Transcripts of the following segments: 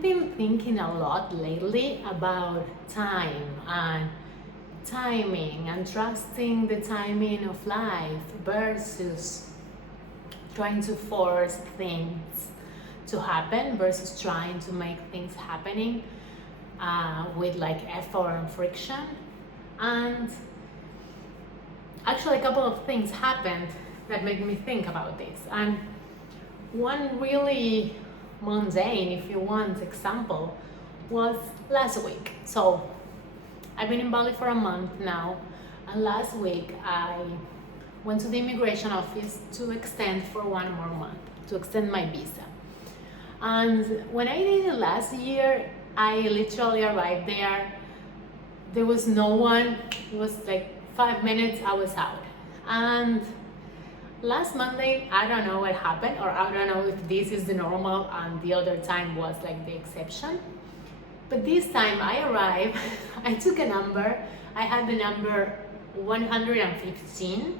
I've been thinking a lot lately about time and timing and trusting the timing of life versus trying to force things to happen versus trying to make things happening with like effort and friction. And actually, a couple of things happened that made me think about this. And one really mundane, if you want, example was last week. So I've been in Bali for a month now, and last week I went to the immigration office to extend for one more month, to extend my visa. And when I did it last year, I literally arrived there. There was no one. It was like 5 minutes, I was out. And last Monday, I don't know what happened, or I don't know if this is the normal and the other time was like the exception. But this time I arrived, I took a number, I had the number 115,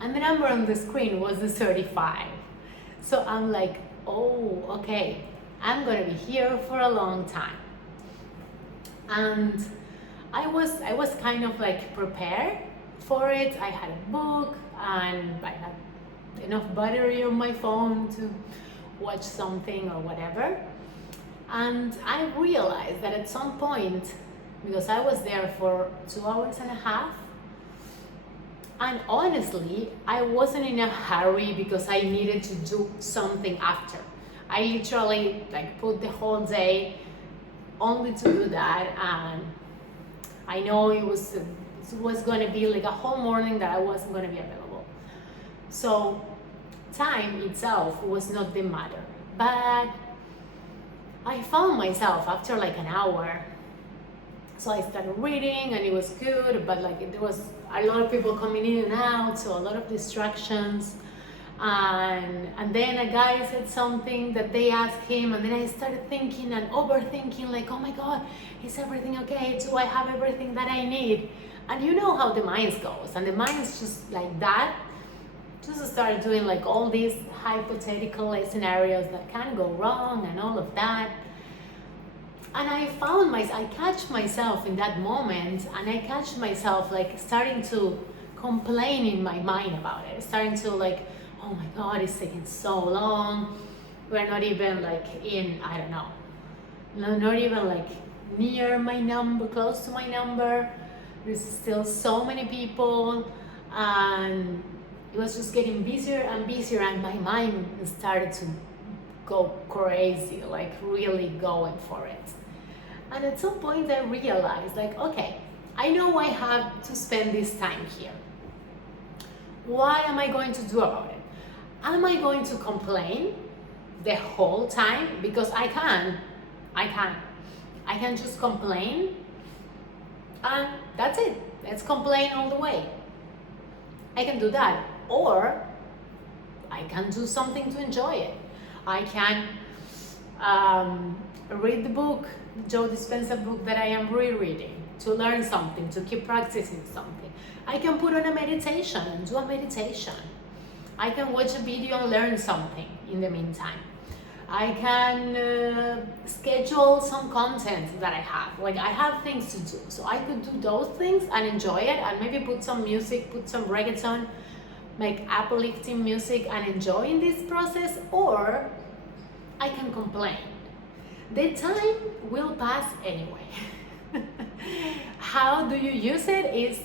and the number on the screen was the 35. So I'm like, oh, okay, I'm gonna be here for a long time. And I was kind of like prepared for it. I had a book and I had enough battery on my phone to watch something or whatever. And I realized that at some point, because I was there for 2 hours and a half, and honestly, I wasn't in a hurry because I needed to do something after. I literally like put the whole day only to do that, and I know it was going to be like a whole morning that I wasn't going to be available. So time itself was not the matter, but I found myself after like an hour. So I started reading and it was good, but like there was a lot of people coming in and out, so a lot of distractions. And then a guy said something that they asked him, and then I started thinking and overthinking, like, oh my God, is everything okay? Do I have everything that I need? And you know how the mind goes, and the mind is just like that. Just started doing like all these hypothetical scenarios that can go wrong and all of that. And I catch myself in that moment, and I catch myself like starting to complain in my mind about it, starting to like, oh my God, it's taking so long. We're not even like in, I don't know, not even like near my number, close to my number. There's still so many people, and it was just getting busier and busier, and my mind started to go crazy, like really going for it. And at some point I realized, like, okay, I know I have to spend this time here. What am I going to do about it? Am I going to complain the whole time? Because I can just complain, and that's it. Let's complain all the way. I can do that. Or I can do something to enjoy it. I can read the book, Joe Dispenza book that I am rereading, to learn something, to keep practicing something. I can put on a meditation and do a meditation. I can watch a video and learn something in the meantime. I can schedule some content that I have. Like, I have things to do. So I could do those things and enjoy it, and maybe put some music, put some reggaeton, make uplifting music and enjoy in this process, or I can complain. The time will pass anyway. How do you use it is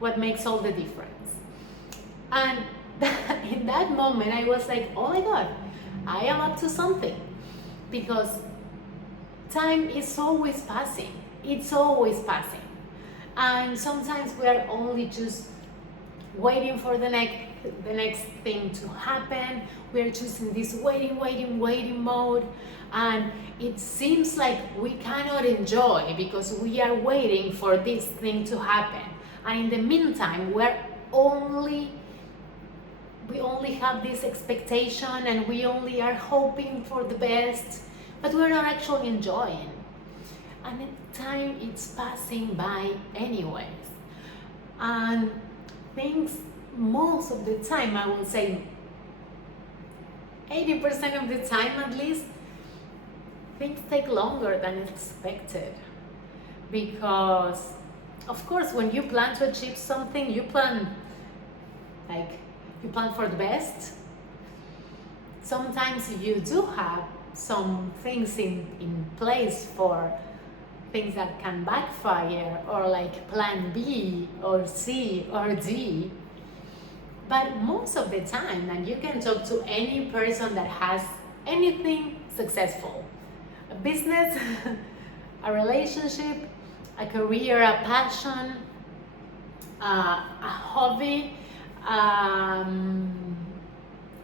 what makes all the difference. And in that moment, I was like, oh my God, I am up to something, because time is always passing. It's always passing. And sometimes we are only just waiting for the next thing to happen. We're just in this waiting mode, and it seems like we cannot enjoy because we are waiting for this thing to happen. And in the meantime, we only have this expectation, and we only are hoping for the best, but we're not actually enjoying. And time is passing by anyways. And things, most of the time, I will say 80% of the time at least, things take longer than expected. Because, of course, when you plan to achieve something, you plan for the best. Sometimes you do have some things in place for things that can backfire, or like plan B or C or D. But most of the time, and you can talk to any person that has anything successful, a business, a relationship, a career, a passion, a hobby,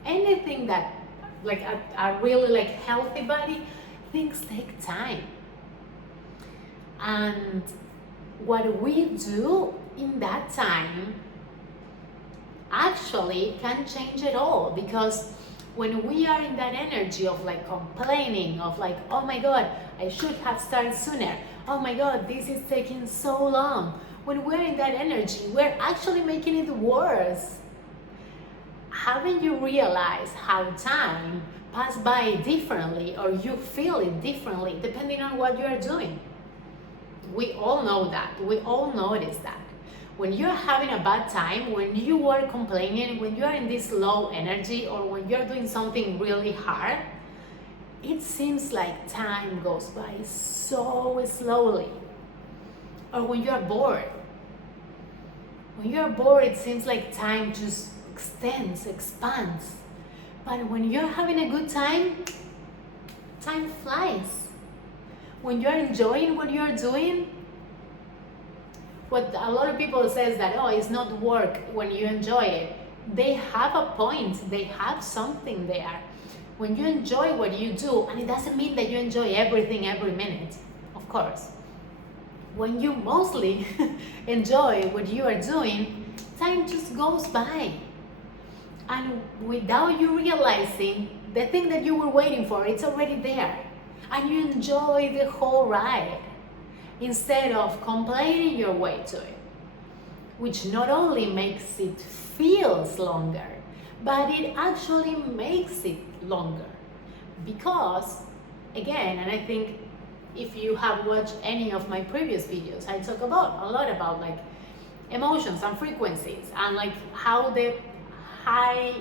anything that like a really like healthy body, things take time. And what we do in that time actually can change it all, because when we are in that energy of like complaining, of like, oh my god, I should have started sooner, oh my god, this is taking so long, when we're in that energy, we're actually making it worse. Haven't you realized how time passes by differently, or you feel it differently depending on what you are doing? We all know that. We all notice that. When you're having a bad time, when you are complaining, when you're in this low energy, or when you're doing something really hard, it seems like time goes by so slowly. Or when you're bored. When you're bored, it seems like time just expands. But when you're having a good time, time flies. When you're enjoying what you're doing, what a lot of people says that, oh, it's not work when you enjoy it. They have a point, they have something there. When you enjoy what you do, and it doesn't mean that you enjoy everything every minute, of course. When you mostly enjoy what you are doing, time just goes by. And without you realizing, the thing that you were waiting for, it's already there. And you enjoy the whole ride, instead of complaining your way to it, which not only makes it feels longer, but it actually makes it longer. Because, again, and I think if you have watched any of my previous videos, I talk about a lot about like emotions and frequencies, and like how the high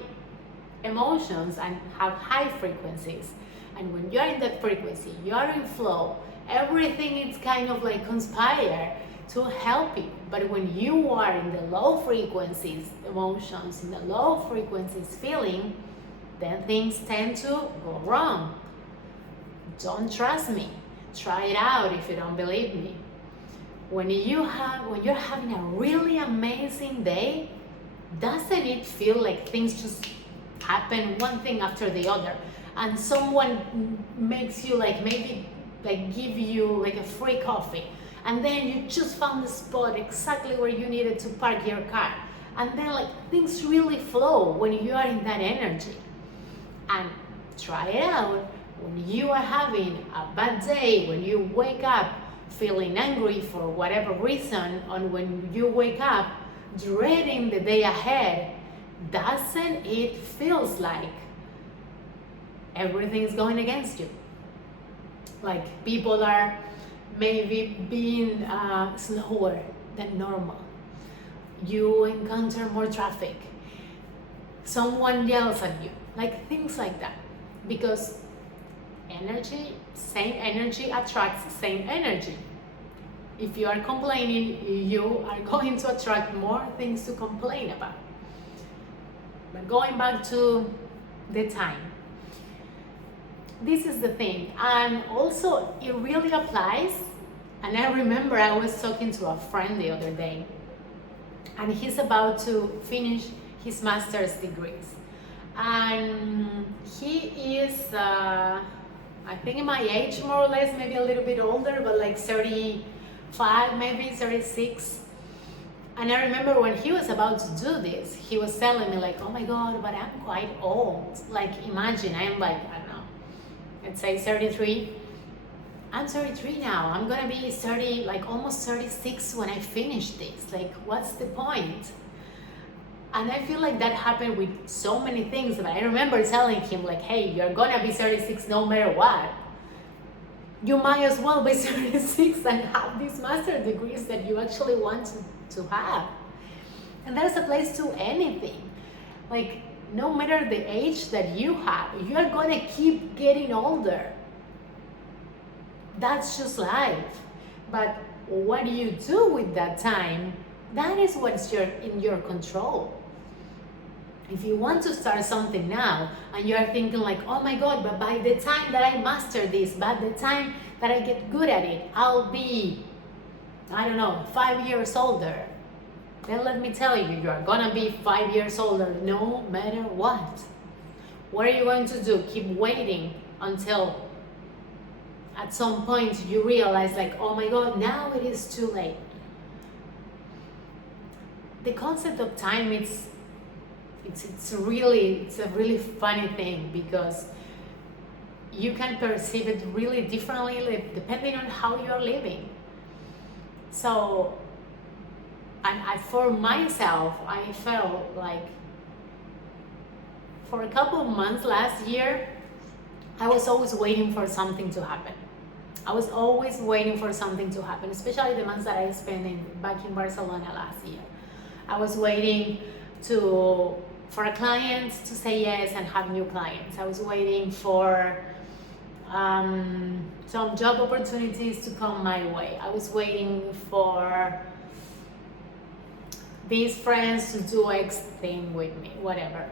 emotions and have high frequencies. And when you're in that frequency, you're in flow, everything is kind of like conspire to help you. But when you are in the low frequencies emotions, in the low frequencies feeling, then things tend to go wrong. Don't trust me. Try it out if you don't believe me. When you're having a really amazing day, doesn't it feel like things just happen one thing after the other, and someone makes you like maybe like give you like a free coffee, and then you just found the spot exactly where you needed to park your car, and then like things really flow when you are in that energy. And try it out when you are having a bad day, when you wake up feeling angry for whatever reason, and when you wake up dreading the day ahead, doesn't it feels like everything is going against you? Like people are maybe being slower than normal. You encounter more traffic. Someone yells at you. Like things like that. Because energy, same energy attracts same energy. If you are complaining, you are going to attract more things to complain about. But going back to the time, this is the thing. And also it really applies. And I remember I was talking to a friend the other day, and he's about to finish his master's degrees. And he is, I think my age more or less, maybe a little bit older, but like 35, maybe 36. And I remember when he was about to do this, he was telling me like, oh my God, but I'm quite old. Like imagine, I'm like, I don't know, let's say 33. I'm 33 now. I'm gonna be 30, like almost 36 when I finish this. Like, what's the point? And I feel like that happened with so many things. But I remember telling him like, hey, you're gonna be 36 no matter what. You might as well be 36 and have these master degrees that you actually want to have. And there's a place to anything. Like, no matter the age that you have, you're gonna keep getting older. That's just life. But what do you do with that time? That is what's in your control. If you want to start something now and you're thinking like, oh my God, but by the time that I master this, by the time that I get good at it, I'll be, I don't know, 5 years older. Then let me tell you, you're gonna be 5 years older no matter what. What are you going to do? Keep waiting until at some point you realize like, oh my God, now it is too late. The concept of time, it's a really funny thing, because you can perceive it really differently depending on how you're living. So, for myself, I felt like for a couple of months last year, I was always waiting for something to happen. I was always waiting for something to happen, especially the months that I spent back in Barcelona last year. I was waiting for a client to say yes and have new clients. I was waiting for some job opportunities to come my way. I was waiting for these friends to do X thing with me, whatever.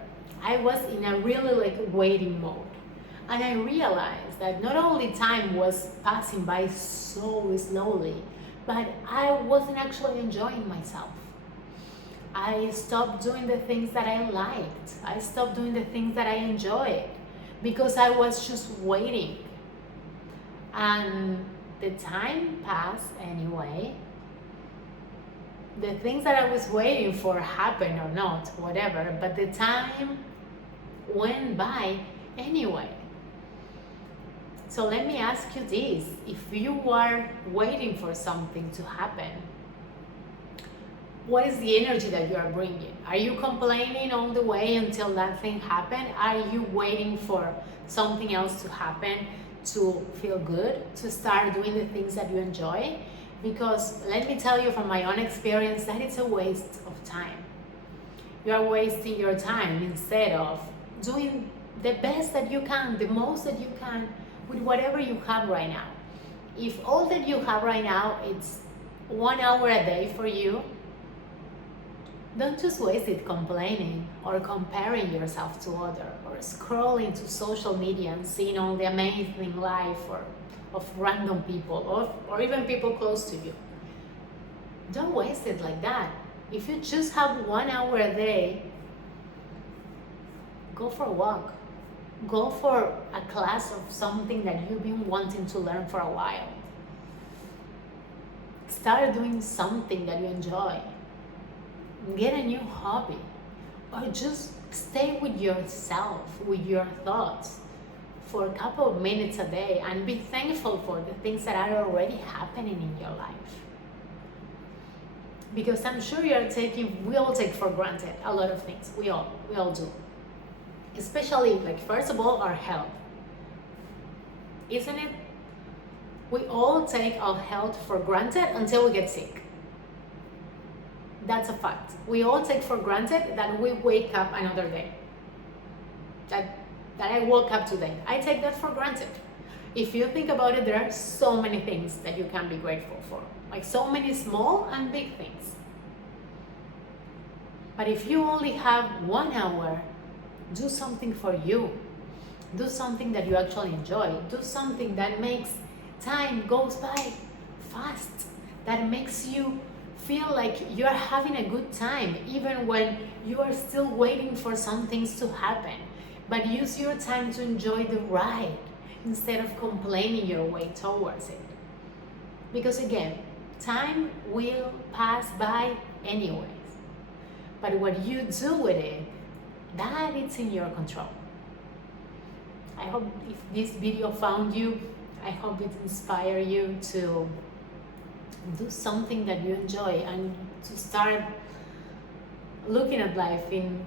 I was in a really waiting mode. And I realized that not only time was passing by so slowly, but I wasn't actually enjoying myself. I stopped doing the things that I liked. I stopped doing the things that I enjoyed because I was just waiting. And the time passed anyway. The things that I was waiting for happened or not, whatever, but the time went by anyway. So let me ask you this: if you are waiting for something to happen, what is the energy that you are bringing? Are you complaining all the way until that thing happens? Are you waiting for something else to happen to feel good, to start doing the things that you enjoy? Because let me tell you from my own experience that it's a waste of time. You are wasting your time instead of doing the best that you can, the most that you can with whatever you have right now. If all that you have right now it's 1 hour a day for you, don't just waste it complaining or comparing yourself to others or scrolling to social media and seeing all the amazing life of random people or even people close to you. Don't waste it like that. If you just have 1 hour a day, go for a walk. Go for a class of something that you've been wanting to learn for a while. Start doing something that you enjoy. Get a new hobby. Or just stay with yourself, with your thoughts for a couple of minutes a day and be thankful for the things that are already happening in your life. Because I'm sure we all take for granted a lot of things. We all do. Especially, first of all, our health. Isn't it? We all take our health for granted until we get sick. That's a fact. We all take for granted that we wake up another day. That I woke up today. I take that for granted. If you think about it, there are so many things that you can be grateful for. So many small and big things. But if you only have 1 hour, do something for you. Do something that you actually enjoy. Do something that makes time goes by fast. That makes you feel like you're having a good time, even when you are still waiting for some things to happen. But use your time to enjoy the ride instead of complaining your way towards it. Because again, time will pass by anyways. But what you do with it, that it's in your control. I hope if this video found you, I hope it inspired you to do something that you enjoy and to start looking at life in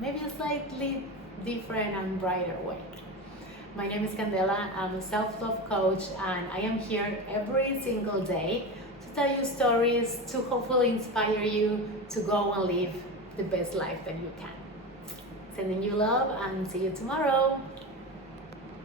maybe a slightly different and brighter way. My name is Candela. I'm a self-love coach, and I am here every single day to tell you stories to hopefully inspire you to go and live the best life that you can. Sending you love and see you tomorrow.